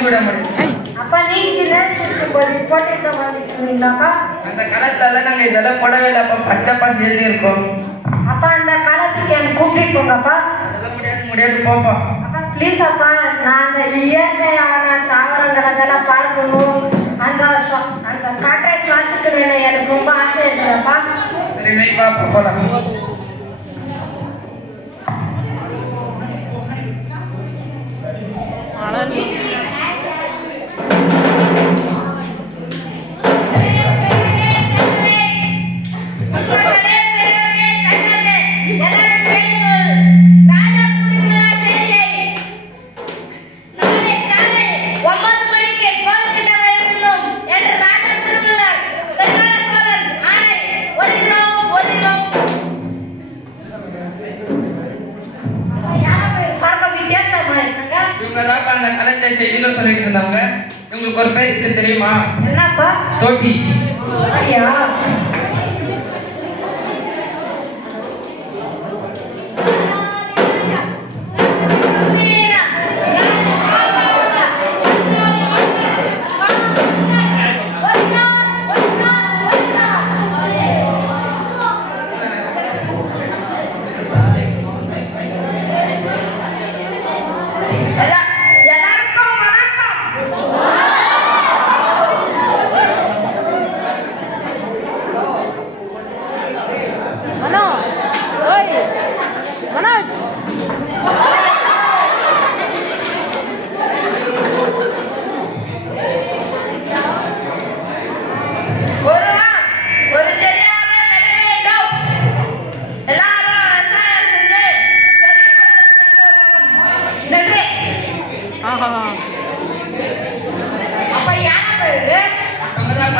மூச்சு விட முடியாது. அப்பா நீங்க சின்ன போது போட்டு வந்துருக்கீங்களாப்பா? அந்த காலத்துல நாங்க இதெல்லாம் போடவே இல்லப்பா, பச்சை பாசி எழுதி இருக்கோம். அப்பா அந்த காலத்துக்கு எனக்கு கூப்பிட்டு போங்கப்பா. அதெல்லாம் முடியாது போப்பா. அப்பா ப்ளீஸ் அப்பா, நான் அந்த இயற்கையான தாவரங்கள் அதெல்லாம் பார்க்கணும், அந்த அந்த காற்றை சுவாசிக்கணும்னு எனக்கு ரொம்ப ஆசை இருக்குதுப்பா. சரி நை பாப்பா போலாம். இவங்கதான் அந்த கலந்த செய்திகள் சொல்லிட்டு இருந்தாங்க. உங்களுக்கு ஒரு பேர் இருக்கு தெரியுமா? என்னப்பா? தோட்டி. அப்படியா?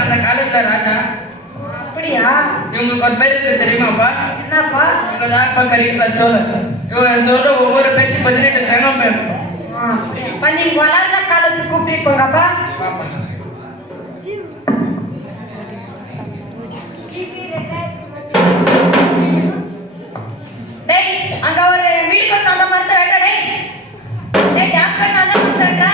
அந்த காலத்துல ராஜா. அப்படியா? இவங்களுக்கு ஒரு பேர் இருக்கு தெரியுமாப்பா? என்னப்பா? இவங்கதான் அப்பா கரிகால சோழர். இவங்க சொல்ற ஒவ்வொரு பேச்சு 18 கிராமம் பேர். அப்படியா? நீங்க வளர்ந்த காலத்துக்கு கூப்பிட்டு போங்கப்பா. பாப்பா. டேய் அங்க ஒரு வீடு கட்ட அந்த மரத்தை வெட்ட. டேய் டேய் டாக்டர் அந்த மரத்தை வெட்ட.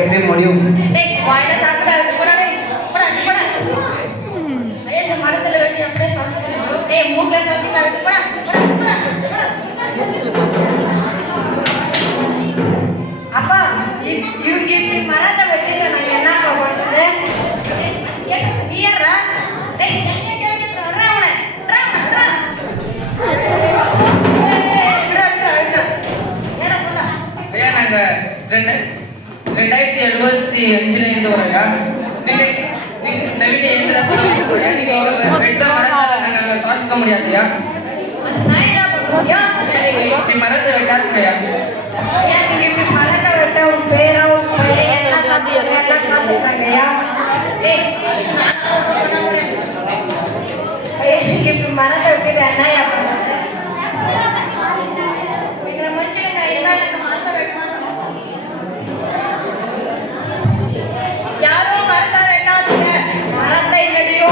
எப்படி முடியும்? வாயில சாப்பிட்டா இந்த மரத்துல வெட்டி அப்படியே சுவாசிக்கணும். மூக்கில சுவாசிக்கா விட்டு போடா. அப்பா இவங்க இப்படி மரத்தை வெட்டிட்டு நான் என்னப்பா பண்றது? நீ யாரா? என்ன சொல்ற? நாங்க 2075 இருந்து வரையா நீங்க நவீன இயந்திரத்தோட வெற்ற மரத்தால நாங்க அங்க சுவாசிக்க முடியாதுயா. நீ மரத்தை வெட்டாதுங்கயா. இப்படி மரத்தை வெட்ட உன் பேரோ என்ன சுவாசிக்காங்கயா? இப்படி மரத்தை விட்டுட்டு என்னையா பண்றது? எங்களை முடிச்சிடுங்க. இருந்தா எனக்கு மரத்தை வெட்ட மாட்டோம். யாரோ மரத்தை வெட்டாதீங்க. மரத்தை இல்லடியோ